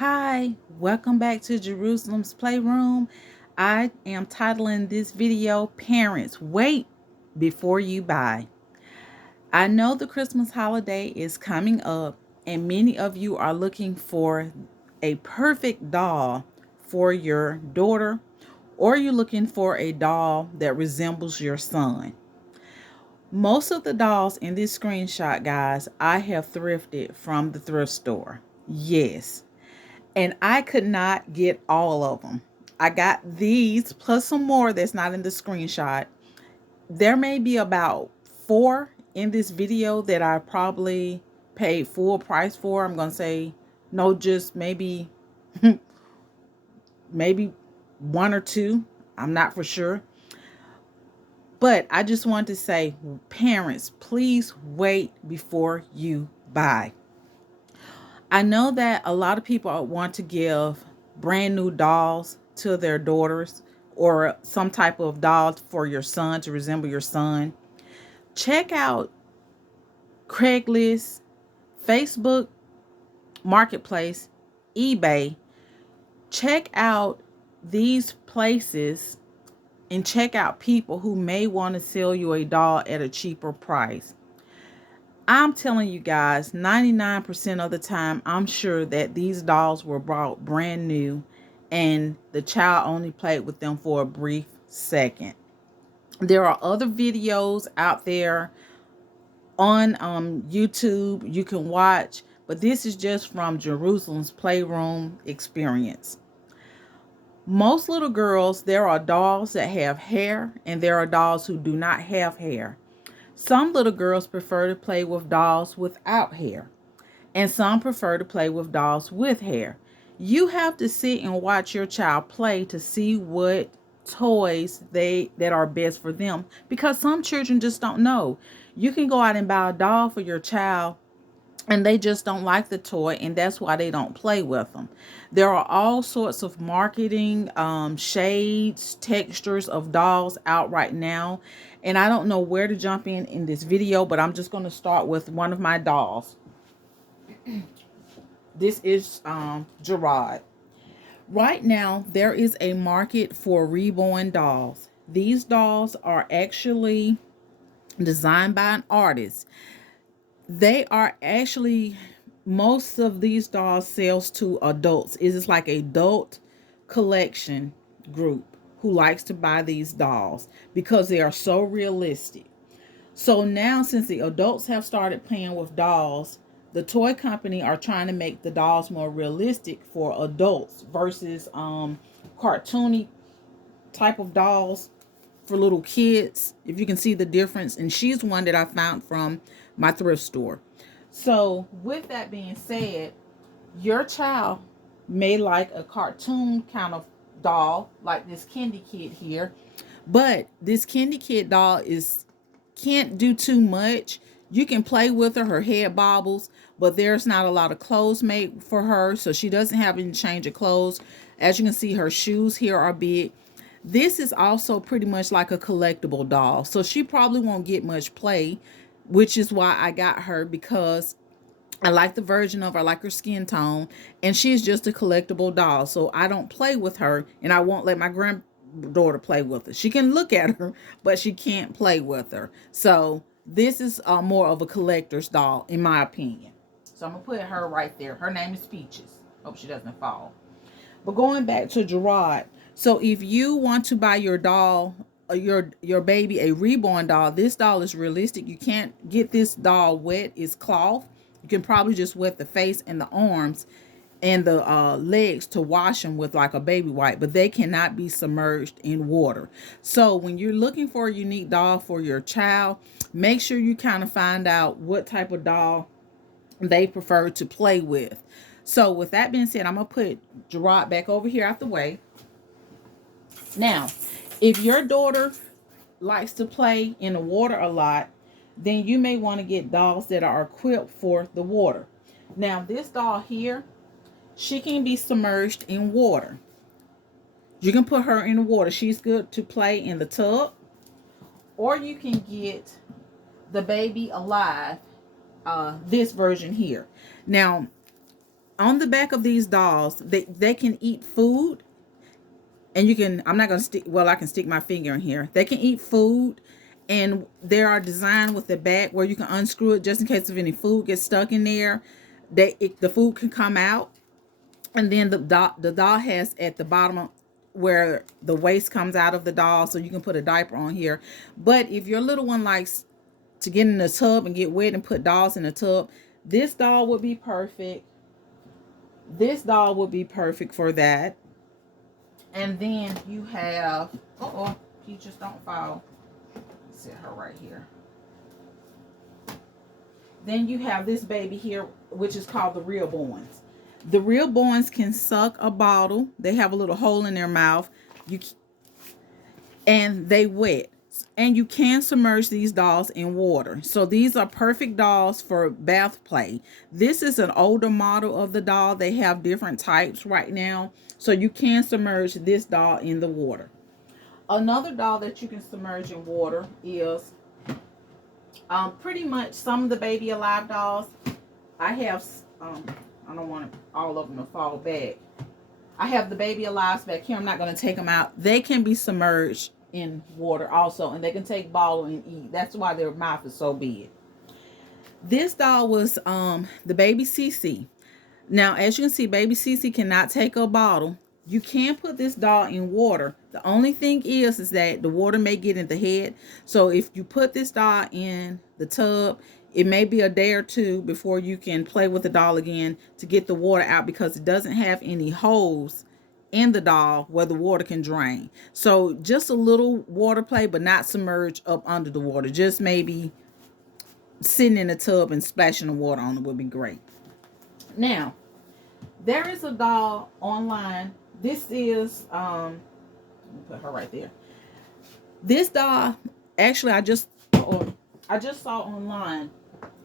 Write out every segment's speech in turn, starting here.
Hi, welcome back to Jerusalem's Playroom. I am titling this video, Parents, Wait Before You Buy. I know the Christmas holiday is coming up, and many of you are looking for a perfect doll for your daughter, or you're looking for a doll that resembles your son. Most of the dolls in this screenshot, guys, I have thrifted from the thrift store. Yes. And I could not get all of them. I got these plus some more that's not in the screenshot. There may be about 4 in this video that I probably paid full price for. I'm going to say no, just maybe maybe 1 or 2. I'm not for sure. But I just want to say, parents, please wait before you buy. I know that a lot of people want to give brand new dolls to their daughters or some type of doll for your son to resemble your son. Check out Craigslist, Facebook Marketplace, eBay. Check out these places and check out people who may want to sell you a doll at a cheaper price. I'm telling you guys, 99% of the time, I'm sure that these dolls were bought brand new and the child only played with them for a brief second. There are other videos out there on YouTube you can watch, but this is just from Jerusalem's Playroom experience. Most little girls, there are dolls that have hair and there are dolls who do not have hair. Some little girls prefer to play with dolls without hair, and some prefer to play with dolls with hair. You have to sit and watch your child play to see what toys that are best for them, because some children just don't know. You can go out and buy a doll for your child and they just don't like the toy, and that's why they don't play with them. There are all sorts of marketing shades, textures of dolls out right now, and I don't know where to jump in this video, but I'm just going to start with one of my dolls. This is Gerard. Right now there is a market for reborn dolls. These dolls are actually designed by an artist. They are actually, most of these dolls sells to adults. It is like a adult collection group who likes to buy these dolls because they are so realistic. So now, since the adults have started playing with dolls, the toy company are trying to make the dolls more realistic for adults versus cartoony type of dolls for little kids, if you can see the difference. And she's one that I found from my thrift store. So with that being said, your child may like a cartoon kind of doll like this Candy Kid here, but this Candy Kid doll can't do too much. You can play with her head bobbles, but there's not a lot of clothes made for her, so she doesn't have any change of clothes. As you can see, her shoes here are big. This is also pretty much like a collectible doll, so she probably won't get much play, which is why I got her, because I like the version of her, I like her skin tone, and she's just a collectible doll. So I don't play with her, and I won't let my granddaughter play with her. She can look at her, but she can't play with her. So this is more of a collector's doll, in my opinion. So I'm gonna put her right there. Her name is Peaches. Hope she doesn't fall. But going back to Gerard, so if you want to buy your doll, your baby a reborn doll, this doll is realistic. You can't get this doll wet. It's cloth. You can probably just wet the face and the arms and the legs to wash them with like a baby wipe, but they cannot be submerged in water. So when you're looking for a unique doll for your child, make sure you kind of find out what type of doll they prefer to play with. So with that being said, I'm going to put Gerard back over here out the way. Now, if your daughter likes to play in the water a lot, then you may want to get dolls that are equipped for the water. Now, this doll here, she can be submerged in water. You can put her in the water. She's good to play in the tub. Or you can get the baby alive, this version here. Now, on the back of these dolls, they can eat food. And you can, I'm not going to stick, well, I can stick my finger in here. They can eat food. And they are designed with the back where you can unscrew it just in case if any food gets stuck in there. The food can come out. And then the doll has at the bottom where the waist comes out of the doll, so you can put a diaper on here. But if your little one likes to get in the tub and get wet and put dolls in the tub, this doll would be perfect. This doll would be perfect for that. And then you have, peaches don't fall. Set her right here. Then you have this baby here, which is called the real borns. The real borns can suck a bottle. They have a little hole in their mouth. And they wet. And you can submerge these dolls in water. So these are perfect dolls for bath play. This is an older model of the doll. They have different types right now. So you can submerge this doll in the water. Another doll that you can submerge in water is pretty much some of the Baby Alive dolls. I have, I don't want all of them to fall back. I have the Baby Alives back here. I'm not going to take them out. They can be submerged in water also, and they can take bottle and eat. That's why their mouth is so big. This doll was the Baby Cece. Now, as you can see, Baby Cece cannot take a bottle. You can put this doll in water. The only thing is that the water may get in the head. So if you put this doll in the tub, it may be a day or two before you can play with the doll again to get the water out, because it doesn't have any holes in the doll where the water can drain. So just a little water play, but not submerged up under the water. Just maybe sitting in a tub and splashing the water on it would be great. Now, there is a doll online. This is, let me put her right there. This doll, actually, I just saw online.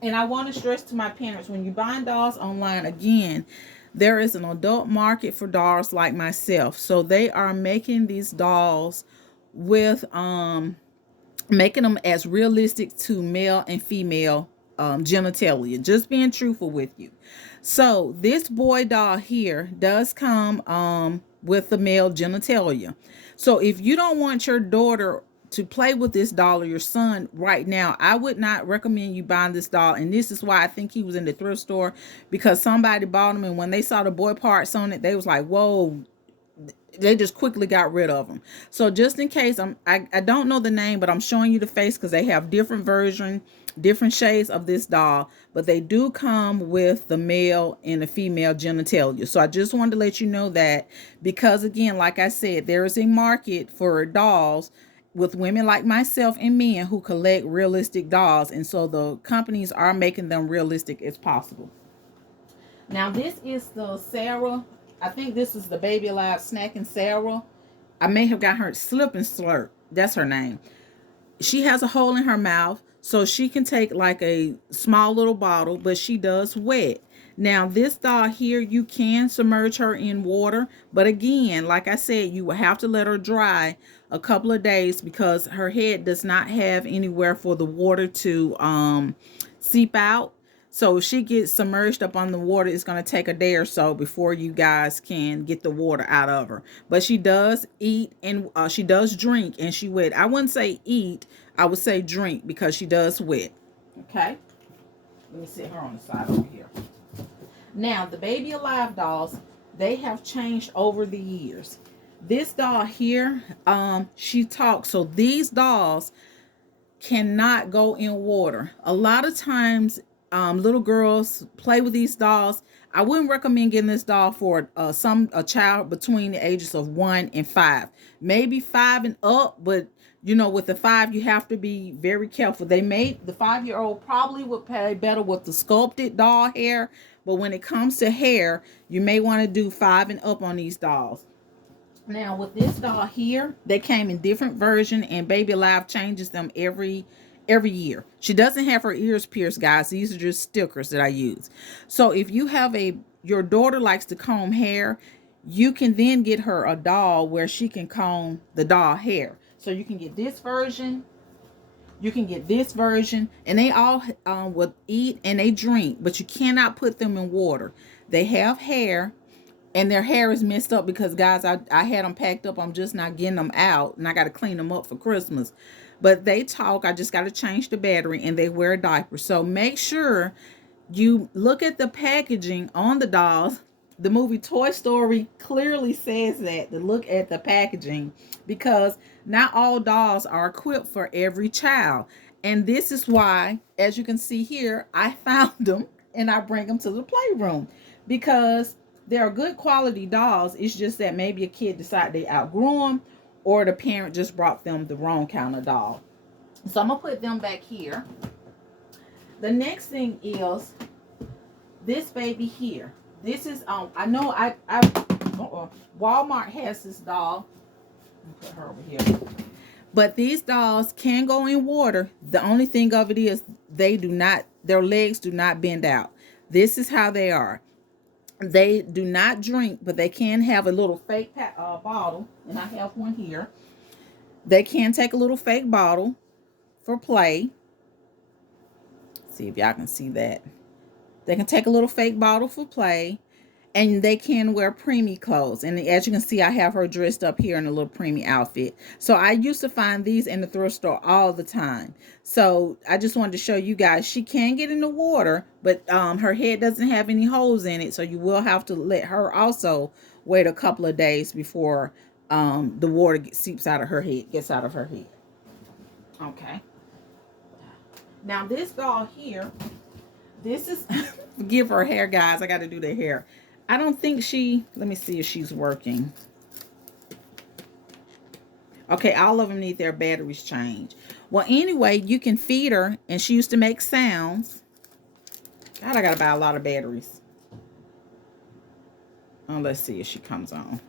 And I want to stress to my parents, when you buy dolls online, again, there is an adult market for dolls like myself. So they are making these dolls with, making them as realistic to male and female genitalia. Just being truthful with you. So this boy doll here does come with the male genitalia. So if you don't want your daughter to play with this doll, or your son right now, I would not recommend you buying this doll. And this is why I think he was in the thrift store, because somebody bought him, and when they saw the boy parts on it, they was like, whoa. They just quickly got rid of them. So just in case, I don't know the name, but I'm showing you the face because they have different versions, different shades of this doll, but they do come with the male and the female genitalia. So I just wanted to let you know that, because again, like I said, there is a market for dolls with women like myself and men who collect realistic dolls. And so the companies are making them realistic as possible. Now this is the Sarah. I think this is the Baby Alive Snacking Sarah. I may have got her Slip and Slurp. That's her name. She has a hole in her mouth, so she can take like a small little bottle, but she does wet. Now this doll here, you can submerge her in water, but again, like I said, you will have to let her dry a couple of days, because her head does not have anywhere for the water to seep out. So if she gets submerged up on the water, it's going to take a day or so before you guys can get the water out of her. But she does eat, and she does drink, and she wet. I wouldn't say eat. I would say drink, because she does wet. Okay. Let me sit her on the side over here. Now, the Baby Alive dolls, they have changed over the years. This doll here, she talks. So these dolls cannot go in water. A lot of times, little girls play with these dolls. I wouldn't recommend getting this doll for a child between the ages of 1 and 5, maybe 5 and up. But you know, with the 5, you have to be very careful. They made the 5-year-old probably would play better with the sculpted doll hair, but when it comes to hair, you may want to do 5 and up on these dolls. Now with this doll here, they came in different version, and Baby Alive changes them every year. She doesn't have her ears pierced, guys. These are just stickers that I use. So if you have your daughter likes to comb hair, you can then get her a doll where she can comb the doll hair. So you can get this version, you can get this version, and they all will eat and they drink, but you cannot put them in water. They have hair, and their hair is messed up because, guys, I had them packed up. I'm just not getting them out, and I got to clean them up for Christmas. But they talk. I just got to change the battery, and they wear diapers. So make sure you look at the packaging on the dolls. The movie Toy Story clearly says that, to look at the packaging, because not all dolls are equipped for every child. And this is why, as you can see here, I found them and I bring them to the playroom, because they're good quality dolls. It's just that maybe a kid decided they outgrew them, or the parent just brought them the wrong kind of doll. So I'm going to put them back here. The next thing is this baby here. This is I know Walmart has this doll. Put her over here. But these dolls can go in water. The only thing of it is their legs do not bend out. This is how they are. They do not drink, but they can have a little fake bottle, and I have one here. They can take a little fake bottle for play. See if y'all can see that. They can take a little fake bottle for play, and they can wear preemie clothes. And as you can see, I have her dressed up here in a little preemie outfit. So I used to find these in the thrift store all the time. So I just wanted to show you guys, she can get in the water, but her head doesn't have any holes in it. So you will have to let her also wait a couple of days before the water seeps out of her head, gets out of her head. Okay. Now this doll here, this is, forgive her hair, guys. I got to do the hair. I don't think let me see if she's working. Okay, all of them need their batteries changed. Well, anyway, you can feed her, and she used to make sounds. God, I got to buy a lot of batteries. Oh, let's see if she comes on.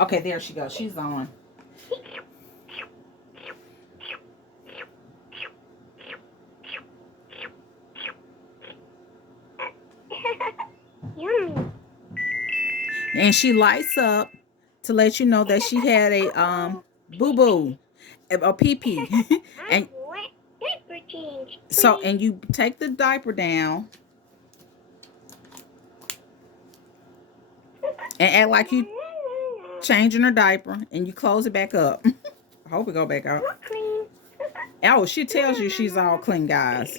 Okay, there she goes. She's on. And she lights up to let you know that she had a boo-boo, a pee-pee. And so, and you take the diaper down and act like you changing her diaper, and you close it back up. I hope it go back out. Oh, she tells you she's all clean, guys.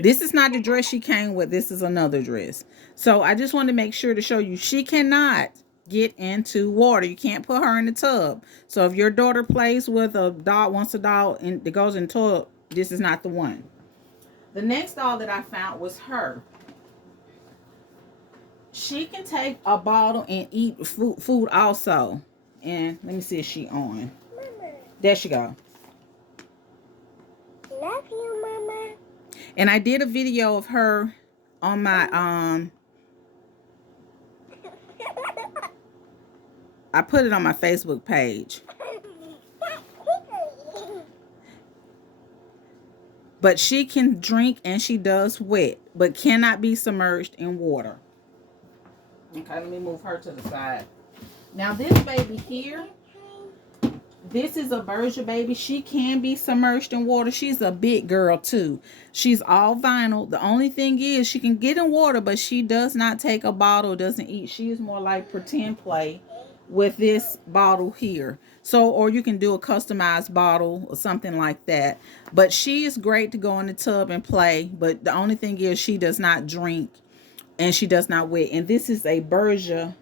This is not the dress she came with. This is another dress. So I just want to make sure to show you she cannot get into water. You can't put her in the tub. So if your daughter plays with a doll, wants a doll that goes in the tub, this is not the one. The next doll that I found was her. She can take a bottle and eat food also. And let me see if she on. Mama. There she go. Love you, Mama. And I did a video of her on my I put it on my Facebook page. But she can drink, and she does wet, but cannot be submerged in water. Okay, let me move her to the side. Now this baby here, this is a Berger baby. She can be submerged in water. She's a big girl too. She's all vinyl. The only thing is she can get in water, but she does not take a bottle, doesn't eat. She is more like pretend play with this bottle here. So, or you can do a customized bottle or something like that. But she is great to go in the tub and play. But the only thing is she does not drink, and she does not wet. And this is a Berger.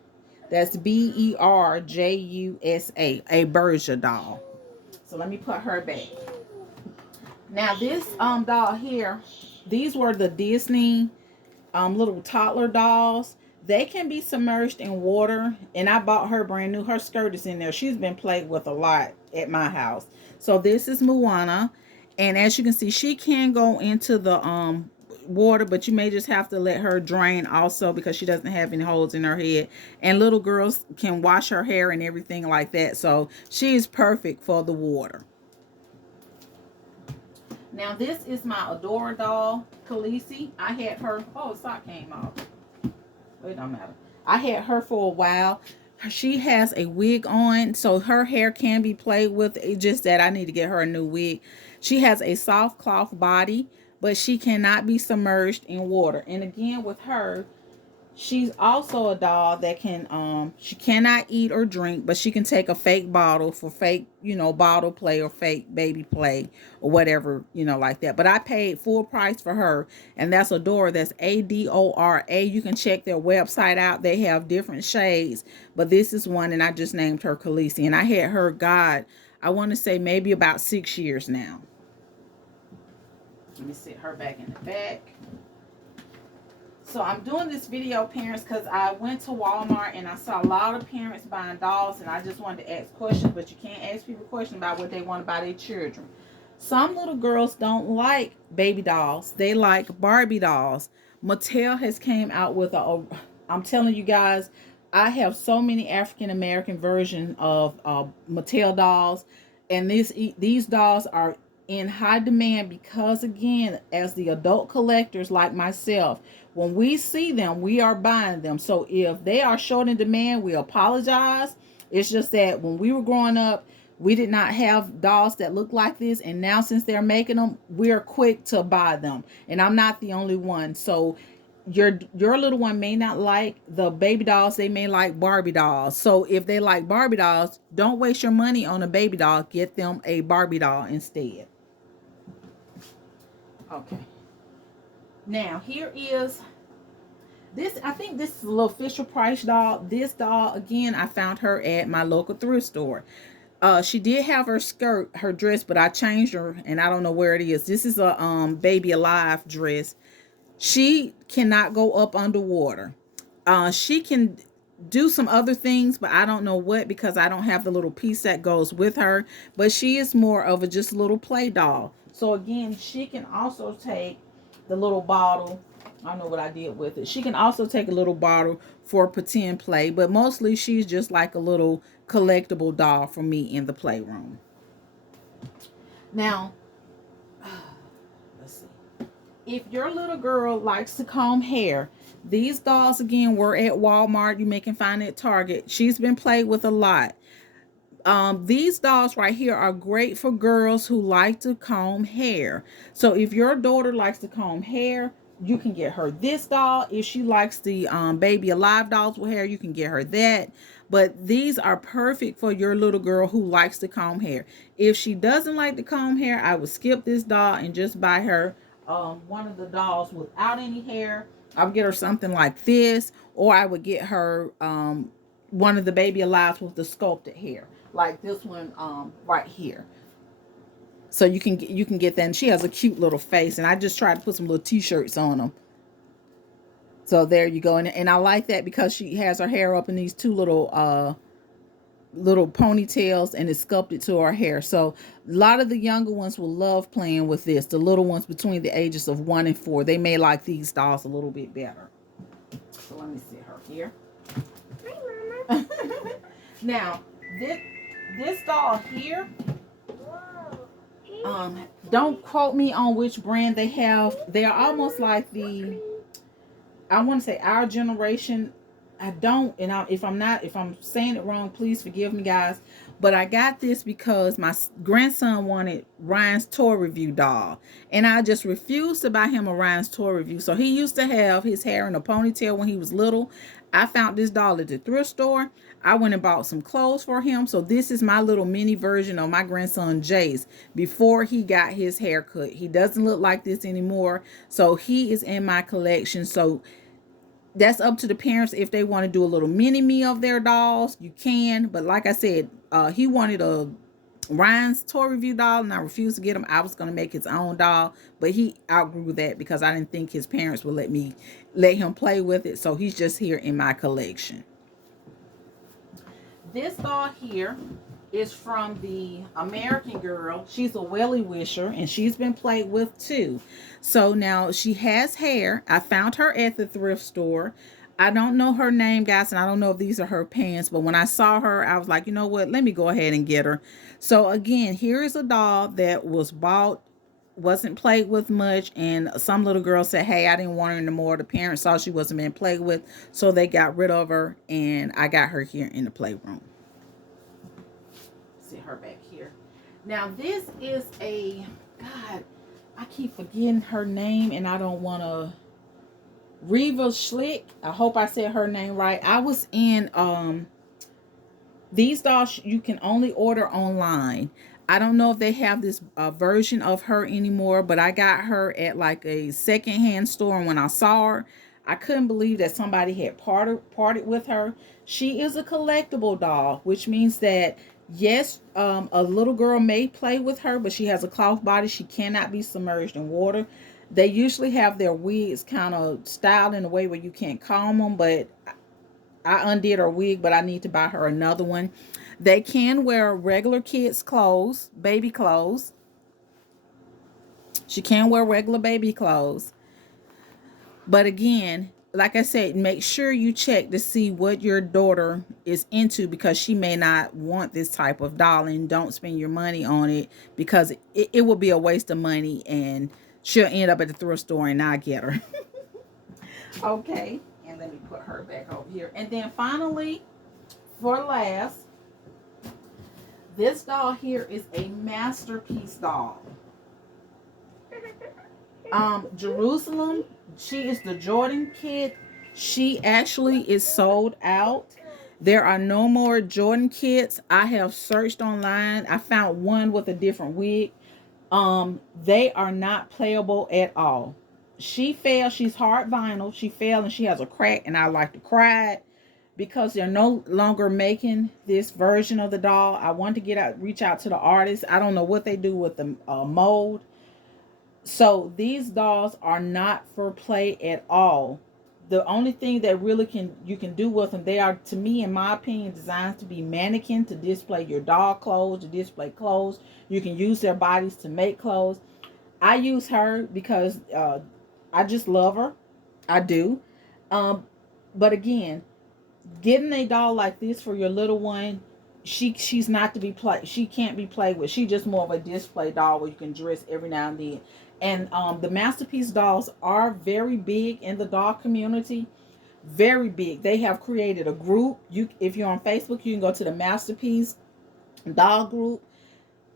That's Berjusa, a Berger doll. So let me put her back. Now this doll here, these were the Disney little toddler dolls. They can be submerged in water, and I bought her brand new. Her skirt is in there. She's been played with a lot at my house. So this is Moana, and as you can see, she can go into the water, but you may just have to let her drain also, because she doesn't have any holes in her head, and little girls can wash her hair and everything like that. So she is perfect for the water. Now this is my Adora doll, Khaleesi. I had her, oh, the sock came off. It don't matter. I had her for a while. She has a wig on, so her hair can be played with. It's just that I need to get her a new wig. She has a soft cloth body, but she cannot be submerged in water. And again, with her, She's also a doll that can she cannot eat or drink, but she can take a fake bottle for fake, bottle play or fake baby play or whatever, like that. But I paid full price for her, and that's Adora. That's Adora. You can check their website out. They have different shades, but this is one, and I just named her Khaleesi. And I had her, God, I want to say maybe about 6 years now. Let me sit her back in the back. So I'm doing this video, parents, because I went to Walmart and I saw a lot of parents buying dolls, and I just wanted to ask questions, but you can't ask people questions about what they want to buy their children. Some little girls don't like baby dolls. They like Barbie dolls. Mattel has came out with I'm telling you guys, I have so many African American versions of Mattel dolls, and these dolls are in high demand because, again, as the adult collectors like myself, when we see them, we are buying them. So if they are short in demand, we apologize. It's just that when we were growing up, we did not have dolls that look like this, and now since they're making them, we're quick to buy them. And I'm not the only one. So your little one may not like the baby dolls. They may like Barbie dolls. So if they like Barbie dolls, don't waste your money on a baby doll. Get them a Barbie doll instead. Okay. Now here is this. I think this is a little Fisher Price doll. This doll, again, I found her at my local thrift store. She did have her skirt, her dress, but I changed her, and I don't know where it is. This is a Baby Alive dress. She cannot go up underwater. She can do some other things, but I don't know what, because I don't have the little piece that goes with her. But she is more of a just little play doll. So again, she can also take the little bottle. I don't know what I did with it. She can also take a little bottle for pretend play, but mostly she's just like a little collectible doll for me in the playroom. Now, let's see. If your little girl likes to comb hair, these dolls, again, were at Walmart. You may can find it at Target. She's been played with a lot. These dolls right here are great for girls who like to comb hair. So if your daughter likes to comb hair, you can get her this doll. If she likes the Baby Alive dolls with hair, you can get her that. But these are perfect for your little girl who likes to comb hair. If she doesn't like to comb hair, I would skip this doll and just buy her one of the dolls without any hair. I would get her something like this, or I would get her one of the Baby Alives with the sculpted hair, like this one right here. So you can get that, and she has a cute little face, and I just tried to put some little t-shirts on them. So there you go. And I like that because she has her hair up in these two little ponytails, and it's sculpted to her hair. So a lot of the younger ones will love playing with this. The little ones between the ages of 1 and 4, they may like these dolls a little bit better. So let me sit her here. Hi, Mama. Now, this doll here, don't quote me on which brand they have. They are almost like I want to say our generation. I don't, and if I'm saying it wrong, please forgive me, guys. But I got this because my grandson wanted Ryan's Toy Review doll, and I just refused to buy him a Ryan's Toy Review. So he used to have his hair in a ponytail when he was little. I found this doll at the thrift store. I went and bought some clothes for him. So this is my little mini version of my grandson Jace before he got his haircut. He doesn't look like this anymore. So he is in my collection. So that's up to the parents. If they want to do a little mini me of their dolls, you can. But like I said, he wanted a Ryan's Toy Review doll, and I refused to get him. I was going to make his own doll, but he outgrew that because I didn't think his parents would let him play with it. So he's just here in my collection. This doll here is from the American Girl. She's a welly wisher, and she's been played with too. So now she has hair. I found her at the thrift store. I don't know her name, guys, and I don't know if these are her pants, but when I saw her, I was like, you know what? Let me go ahead and get her. So again, here is a doll that was bought, wasn't played with much, and some little girl said, hey, I didn't want her anymore. The parents saw she wasn't being played with, so they got rid of her, and I got her here in the playroom. See her back here. Now this is God, I keep forgetting her name, and I don't want to Reva Schlick. I hope I said her name right. I was in these dolls you can only order online. I don't know if they have this version of her anymore, but I got her at like a secondhand store, and when I saw her, I couldn't believe that somebody had parted with her. She is a collectible doll, which means that yes, a little girl may play with her, but she has a cloth body. She cannot be submerged in water. They usually have their wigs kind of styled in a way where you can't comb them, but I undid her wig, but I need to buy her another one. They can wear regular kids' clothes, baby clothes. She can wear regular baby clothes. But again, like I said, make sure you check to see what your daughter is into, because she may not want this type of doll, and don't spend your money on it, because it will be a waste of money and she'll end up at the thrift store and not get her. Okay, and let me put her back over here. And then finally, for last, this doll here is a masterpiece doll. Jerusalem, she is the Jordan kid. She actually is sold out. There are no more Jordan kits. I have searched online. I found one with a different wig. They are not playable at all. She fell. She's hard vinyl. She fell and she has a crack, and I like to cry because they're no longer making this version of the doll. I want to reach out to the artist. I don't know what they do with the mold. So these dolls are not for play at all. The only thing that really you can do with them, they are, to me, in my opinion, designed to be mannequin, to display your doll clothes, to display clothes. You can use their bodies to make clothes. I use her because I just love her. I do. Um, but again, getting a doll like this for your little one, she's not to be played. She can't be played with. She's just more of a display doll where you can dress every now and then. And the masterpiece dolls are very big in the doll community. Very big. They have created a group. If you're on Facebook, you can go to the masterpiece doll group.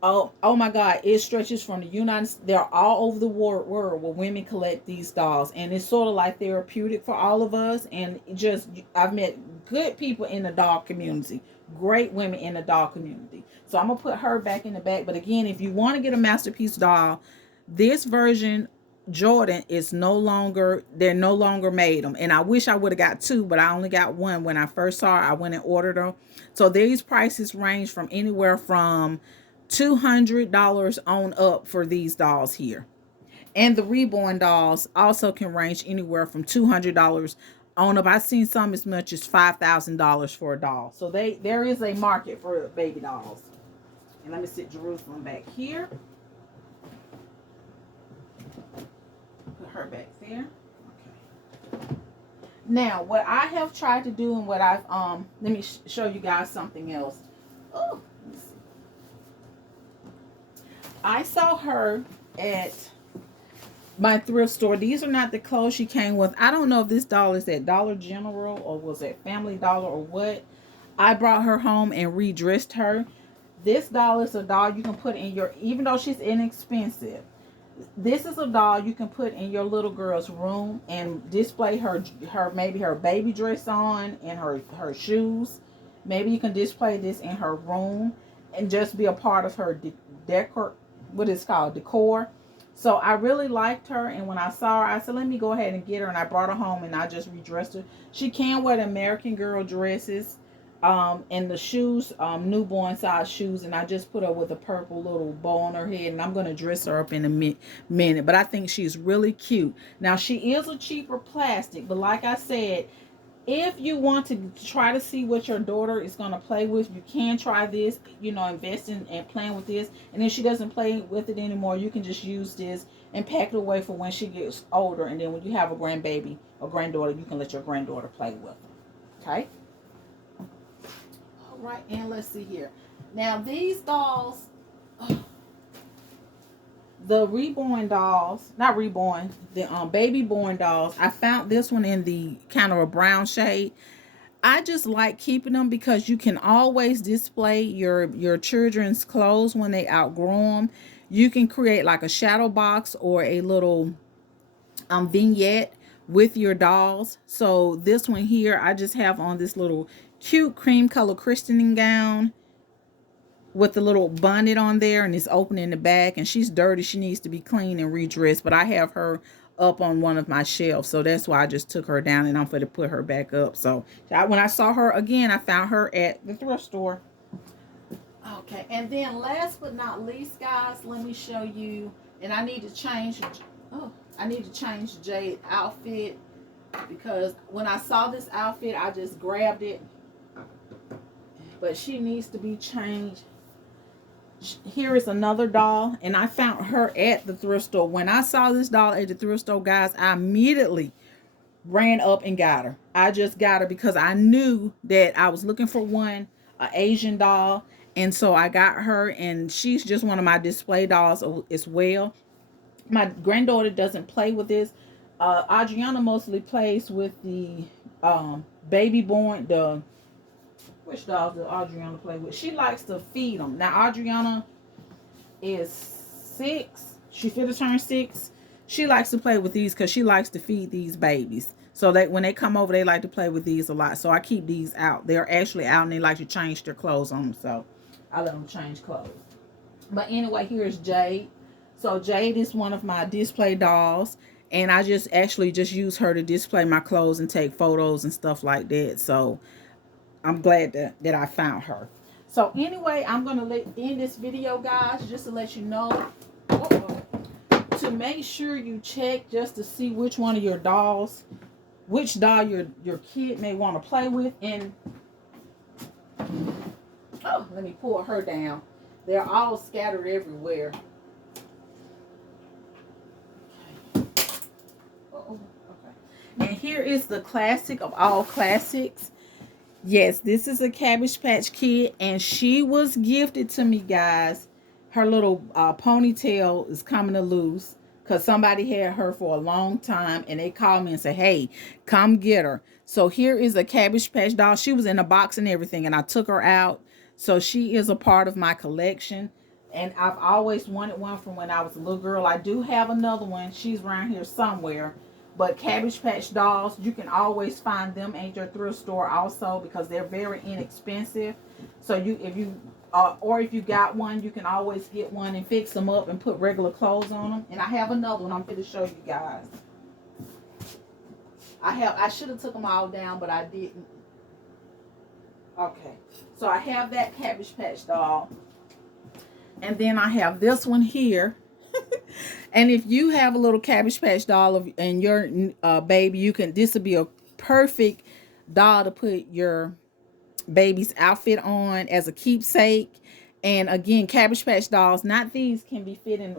Oh my God! It stretches from the United States. They're all over the world where women collect these dolls, and it's sort of like therapeutic for all of us. And just I've met good people in the doll community, great women in the doll community. So I'm gonna put her back in the back. But again, if you want to get a masterpiece doll, this version Jordan is no longer. They're no longer made them, and I wish I would have got two, but I only got one when I first saw her. I went and ordered her. So these prices range from anywhere from $200 on up for these dolls here. And the reborn dolls also can range anywhere from $200 on up. I've seen some as much as $5,000 for a doll. So there is a market for baby dolls. And let me sit Jerusalem back here. Put her back there. Okay. Now, what I have tried to do, and what I've let me show you guys something else. Oh, let me see. I saw her at my thrift store. These are not the clothes she came with. I don't know if this doll is at Dollar General or was at Family Dollar or what. I brought her home and redressed her. This doll is a doll you can put in your, even though she's inexpensive, this is a doll you can put in your little girl's room and display her maybe her baby dress on and her shoes. Maybe you can display this in her room and just be a part of her decor, what is called decor. So I really liked her, and when I saw her, I said, let me go ahead and get her, and I brought her home and I just redressed her. She can wear the American Girl dresses, and the shoes, newborn size shoes, and I just put her with a purple little bow on her head, and I'm going to dress her up in a minute, but I think she's really cute. Now, she is a cheaper plastic, but like I said, if you want to try to see what your daughter is going to play with, you can try this, invest in and playing with this. And if she doesn't play with it anymore, you can just use this and pack it away for when she gets older. And then when you have a grandbaby or granddaughter, you can let your granddaughter play with them. Okay? All right, and let's see here. Now, these dolls, the reborn dolls, not reborn, the baby born dolls, I found this one in the kind of a brown shade. I just like keeping them because you can always display your children's clothes when they outgrow them. You can create like a shadow box or a little vignette with your dolls. So this one here, I just have on this little cute cream color christening gown with the little bonnet on there, and it's open in the back, and she's dirty. She needs to be clean and redressed, but I have her up on one of my shelves, so that's why I just took her down, and I'm going to put her back up. So when I saw her again, I found her at the thrift store. Okay, and then last but not least, guys, let me show you, and I need to change Jade's outfit, because when I saw this outfit, I just grabbed it, but she needs to be changed. Here is another doll, and I found her at the thrift store. When I saw this doll at the thrift store, guys, I immediately ran up and got her. I just got her because I knew that I was looking for an Asian doll, and so I got her, and she's just one of my display dolls as well. My granddaughter doesn't play with this. Adriana mostly plays with the baby born, which dolls does Adriana play with? She likes to feed them. Now, Adriana is 6. She finna turn 6. She likes to play with these because she likes to feed these babies. So that when they come over, they like to play with these a lot. So I keep these out. They're actually out, and they like to change their clothes on them. So I let them change clothes. But anyway, here's Jade. So Jade is one of my display dolls. And I just use her to display my clothes and take photos and stuff like that. So I'm glad that I found her. So anyway, I'm going to end this video, guys, just to let you know. To make sure you check just to see which one of your dolls, which doll your kid may want to play with. And, let me pull her down. They're all scattered everywhere. Okay. And here is the classic of all classics. Yes, this is a Cabbage Patch Kid, and she was gifted to me, guys. Her little ponytail is coming to loose because somebody had her for a long time, and they called me and said, hey, come get her. So here is a Cabbage Patch doll. She was in a box and everything, and I took her out. So she is a part of my collection, and I've always wanted one from when I was a little girl. I do have another one. She's around here somewhere. But Cabbage Patch dolls, you can always find them at your thrift store also, because they're very inexpensive. So if you got one, you can always get one and fix them up and put regular clothes on them. And I have another one I'm going to show you guys. I should have took them all down, but I didn't. Okay, so I have that Cabbage Patch doll, and then I have this one here. And if you have a little Cabbage Patch doll and your baby, this would be a perfect doll to put your baby's outfit on as a keepsake. And again, Cabbage Patch dolls, not these, can be fit in.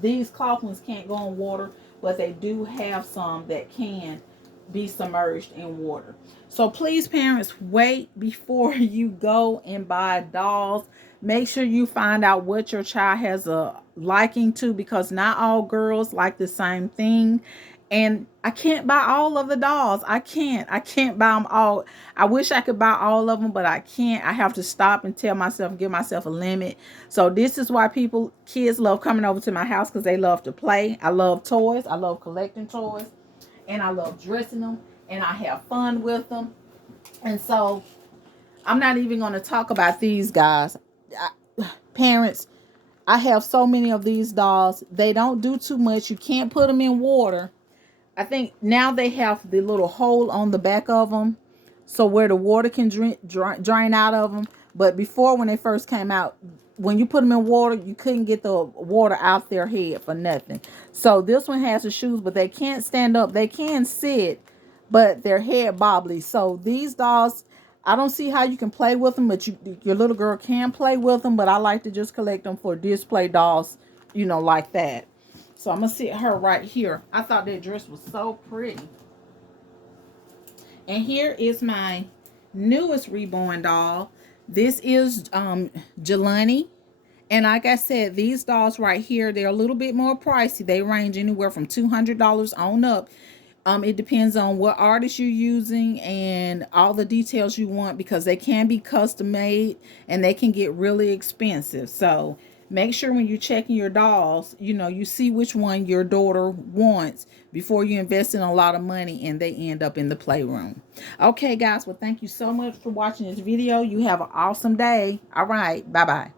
These cloth ones can't go in water, but they do have some that can be submerged in water. So please, parents, wait before you go and buy dolls. Make sure you find out what your child has a liking to, because not all girls like the same thing. And I can't buy all of the dolls. I can't buy them all. I wish I could buy all of them, but I can't. I have to stop and give myself a limit. So this is why kids love coming over to my house, because they love to play. I love toys. I love collecting toys. And I love dressing them. And I have fun with them. And so I'm not even going to talk about these guys. Parents, I have so many of these dolls. They don't do too much. You can't put them in water. I think now they have the little hole on the back of them, so where the water can drain out of them. But before, when they first came out, when you put them in water, you couldn't get the water out their head for nothing. So this one has the shoes, but they can't stand up. They can sit, but their head bobbly. So these dolls, I don't see how you can play with them, but your little girl can play with them. But I like to just collect them for display dolls, like that. So I'm going to sit her right here. I thought that dress was so pretty. And here is my newest reborn doll. This is Jelani. And like I said, these dolls right here, they're a little bit more pricey. They range anywhere from $200 on up. It depends on what artist you're using and all the details you want, because they can be custom made and they can get really expensive. So Make sure when you're checking your dolls, you know, you see which one your daughter wants before you invest in a lot of money and they end up in the playroom. Okay, guys. Well, thank you so much for watching this video. You have an awesome day. All right. Bye-bye.